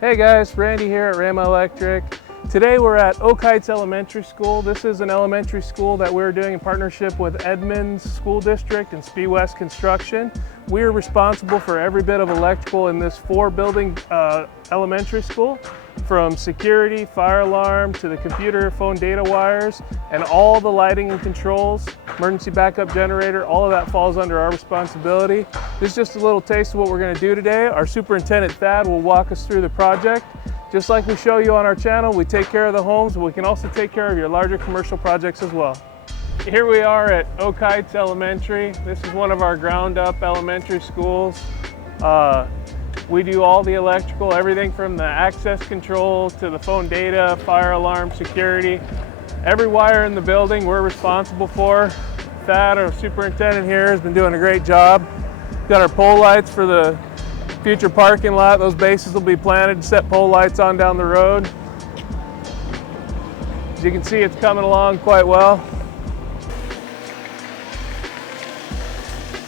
Hey guys, Randy here at Rhema Electric. Today we're at Oak Heights Elementary School. This is an elementary school that we're doing in partnership with Edmonds School District and Spee West Construction. We are responsible for every bit of electrical in this 4-building elementary school, from security, fire alarm, to the computer phone data wires, and all the lighting and controls, emergency backup generator, all of that falls under our responsibility. This is just a little taste of what we're going to do today. Our superintendent Thad will walk us through the project. Just like we show you on our channel, we take care of the homes, but we can also take care of your larger commercial projects as well. Here we are at Oak Heights Elementary. This is one of our ground-up elementary schools. We do all the electrical, everything from the access control to the phone data, fire alarm, security. Every wire in the building we're responsible for. Thad, our superintendent here, has been doing a great job. Got our pole lights for the future parking lot. Those bases will be planted, set pole lights on down the road. As you can see, it's coming along quite well.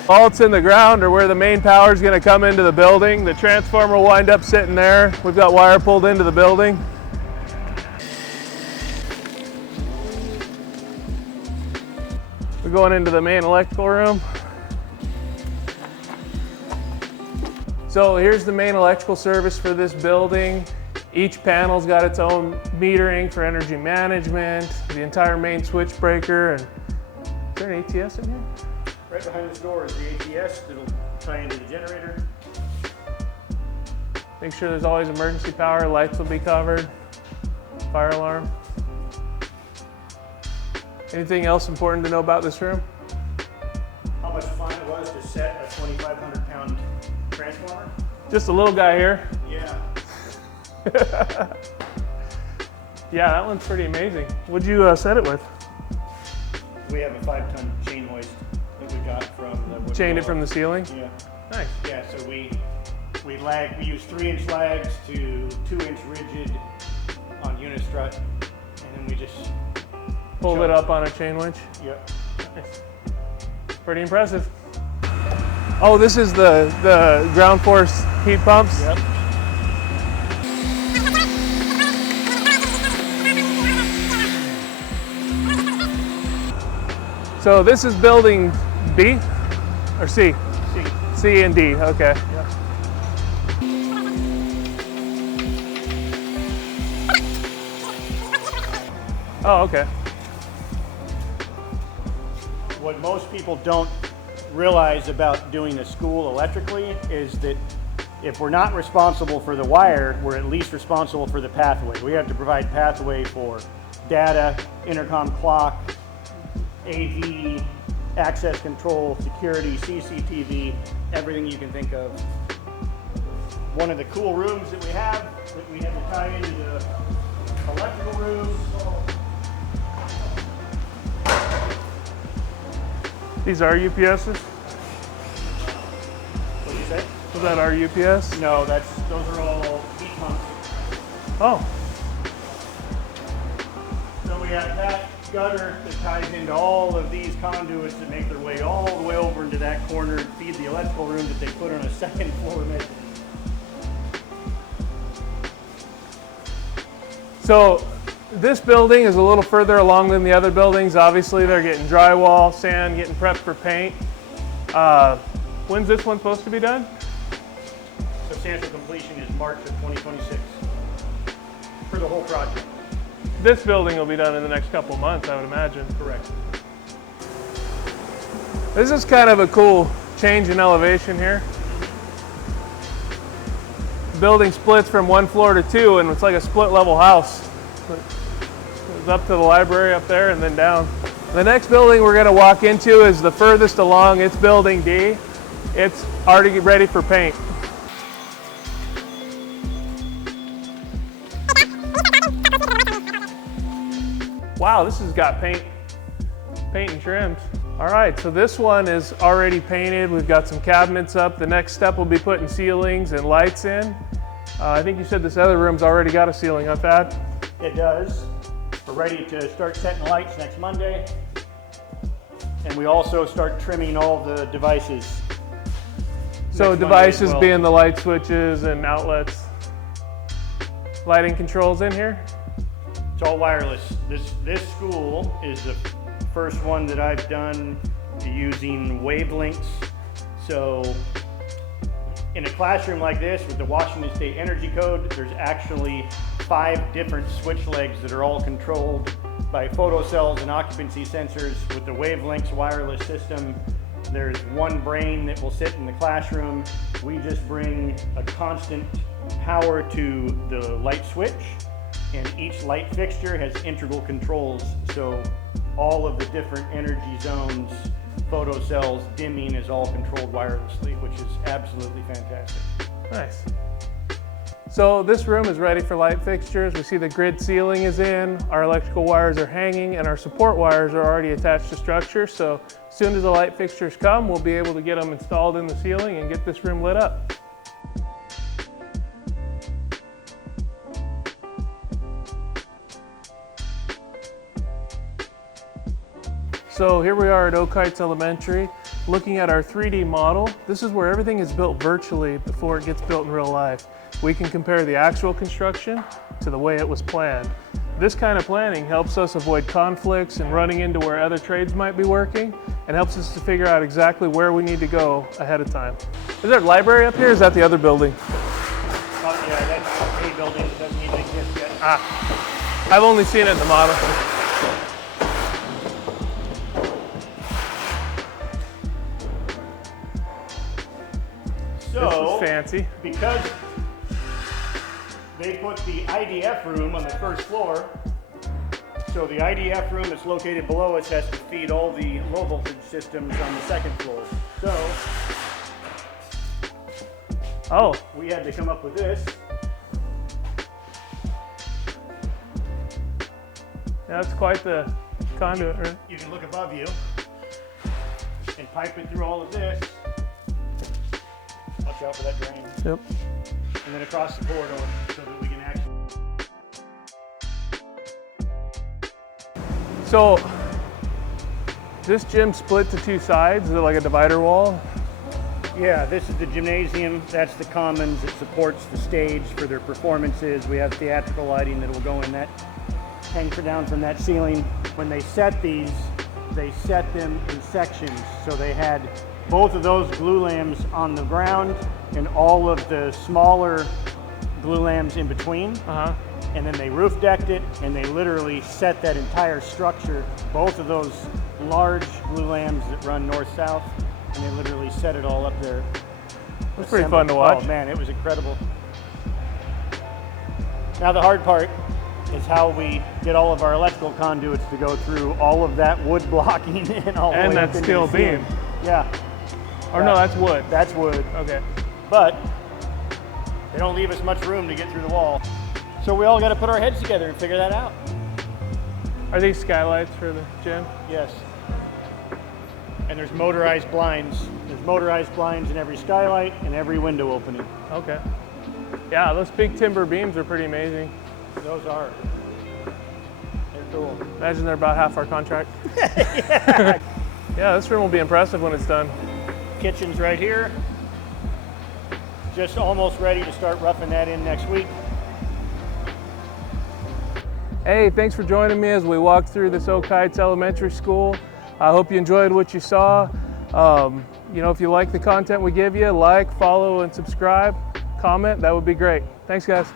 Vaults in the ground are where the main power is going to come into the building. The transformer will wind up sitting there. We've got wire pulled into the building. We're going into the main electrical room. So here's the main electrical service for this building. Each panel's got its own metering for energy management, the entire main switch breaker. And is there an ATS in here? Right behind this door is the ATS that'll tie into the generator. Make sure there's always emergency power, lights will be covered, fire alarm. Anything else important to know about this room? How much fun it was to set a 2,500 pound transformer. Just a little guy here. Yeah. Yeah, that one's pretty amazing. What'd you set it with? We have a 5-ton chain hoist that we got from the Chained it from the ceiling? Yeah. Nice. Yeah, so we use 3-inch lags to 2-inch rigid on unistrut, and then we just Pulled it up on a chain winch? Yep. Nice. Pretty impressive. Oh, this is the ground force heat pumps? Yep. So this is building B or C? C. C and D, okay. Yep. Oh, okay. What most people don't realize about doing a school electrically is that if we're not responsible for the wire, we're at least responsible for the pathway. We have to provide pathway for data, intercom clock, AV, access control, security, CCTV, everything you can think of. One of the cool rooms that we have to tie into the electrical room. These are UPSs? What did you say? Was that our UPS? No, those are all heat pumps. Oh. So we have that gutter that ties into all of these conduits that make their way all the way over into that corner and feed the electrical room that they put on a second floor mezzanine. So this building is a little further along than the other buildings. Obviously they're getting drywall, sand, getting prepped for paint. When's this one supposed to be done? Substantial completion is March of 2026 for the whole project. This building will be done in the next couple of months, I would imagine. Correct. This is kind of a cool change in elevation here. The building splits from 1 floor to 2, and it's like a split level house. It's up to the library up there and then down. The next building we're going to walk into is the furthest along. It's building D. It's already ready for paint. Wow, this has got paint and trims. All right, so this one is already painted. We've got some cabinets up. The next step will be putting ceilings and lights in. I think you said this other room's already got a ceiling, huh, Thad? It does. We're ready to start setting lights next Monday. And we also start trimming all the devices. So devices being the light switches and outlets. lighting controls in here? It's all wireless. This school is the first one that I've done using wavelengths. So in a classroom like this with the Washington State Energy Code, there's actually 5 different switch legs that are all controlled by photocells and occupancy sensors with the wavelengths wireless system. There's one brain that will sit in the classroom. We just bring a constant power to the light switch, and each light fixture has integral controls. So all of the different energy zones, photocells, dimming is all controlled wirelessly, which is absolutely fantastic. Nice. So this room is ready for light fixtures. We see the grid ceiling is in, our electrical wires are hanging, and our support wires are already attached to structure. So as soon as the light fixtures come, we'll be able to get them installed in the ceiling and get this room lit up. So here we are at Oak Heights Elementary, looking at our 3D model. This is where everything is built virtually before it gets built in real life. We can compare the actual construction to the way it was planned. This kind of planning helps us avoid conflicts and running into where other trades might be working, and helps us to figure out exactly where we need to go ahead of time. Is there a library up here, or is that the other building? Oh yeah, that's a building that doesn't even exist yet. I've only seen it in the model. So, this is fancy. Because they put the IDF room on the first floor, so the IDF room that's located below us has to feed all the low voltage systems on the second floor. So, we had to come up with this. Yeah, that's quite the conduit, right? You can look above you and pipe it through all of this. Watch out for that drain. Yep. And then across the corridor so that we can actually. So, this gym split to 2 sides. Is it like a divider wall? Yeah, this is the gymnasium. That's the commons. It supports the stage for their performances. We have theatrical lighting that will go in that, hang down from that ceiling. When they set these, they set them in sections. So they had both of those glue lambs on the ground and all of the smaller glue lambs in between. And then they roof decked it, and they literally set that entire structure, both of those large glue lambs that run north-south, and they literally set it all up there. It's pretty fun to watch. Oh man, it was incredible. Now the hard part is how we get all of our electrical conduits to go through all of that wood blocking and all the way that up into steel the ceiling. beam. Yeah. Or no, that's wood. That's wood. Okay. But they don't leave us much room to get through the wall. So we all got to put our heads together and figure that out. Are these skylights for the gym? Yes. And there's motorized blinds. There's motorized blinds in every skylight and every window opening. Okay. Yeah, those big timber beams are pretty amazing. Those are. They're cool. Imagine they're about half our contract. Yeah. Yeah, this room will be impressive when it's done. Kitchen's right here. Just almost ready to start roughing that in next week. Hey, thanks for joining me as we walk through this Oak Heights Elementary School. I hope you enjoyed what you saw. You know, if you like the content we give you, like, follow, and subscribe, comment, that would be great. Thanks, guys.